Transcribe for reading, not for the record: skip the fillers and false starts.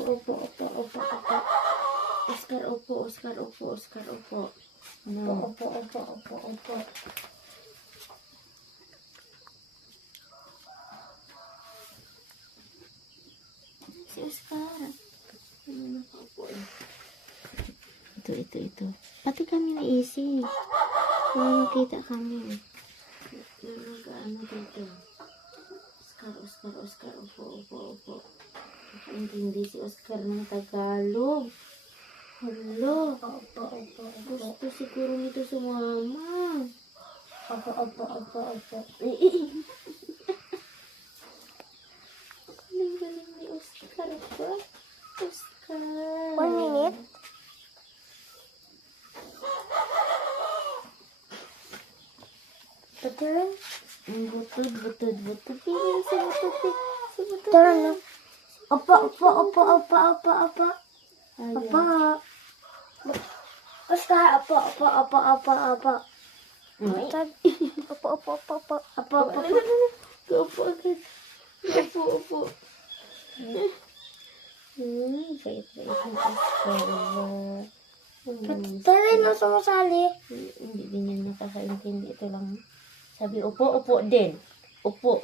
Opo, opo, opo, opo. Oscar, opo, Oscar, opo, Oscar, opo. Ano? Opo, opo, opo, opo. Si Oscar. Ano nakaupo eh. Ito. Pati kami naisip. Kung nakita kami. Nag-ano dito. Oscar, opo. Nakaintindi si Oscar ng Tagalog. Hello. Opo. Gusto siguro nito sa mama. Opo. Galing ni Oscar ba? Oscar. 1 minute. Betul. Butut. Pilih si butut. Turun na. Opo. Ayan. Oscar, opo. Ay. Opo. Opo agad. Opo. Bait ni Oscar. Tuloy na sumasali. Hindi din yan nakakaintindi. Ito lang. Sabi, upo din. Upo.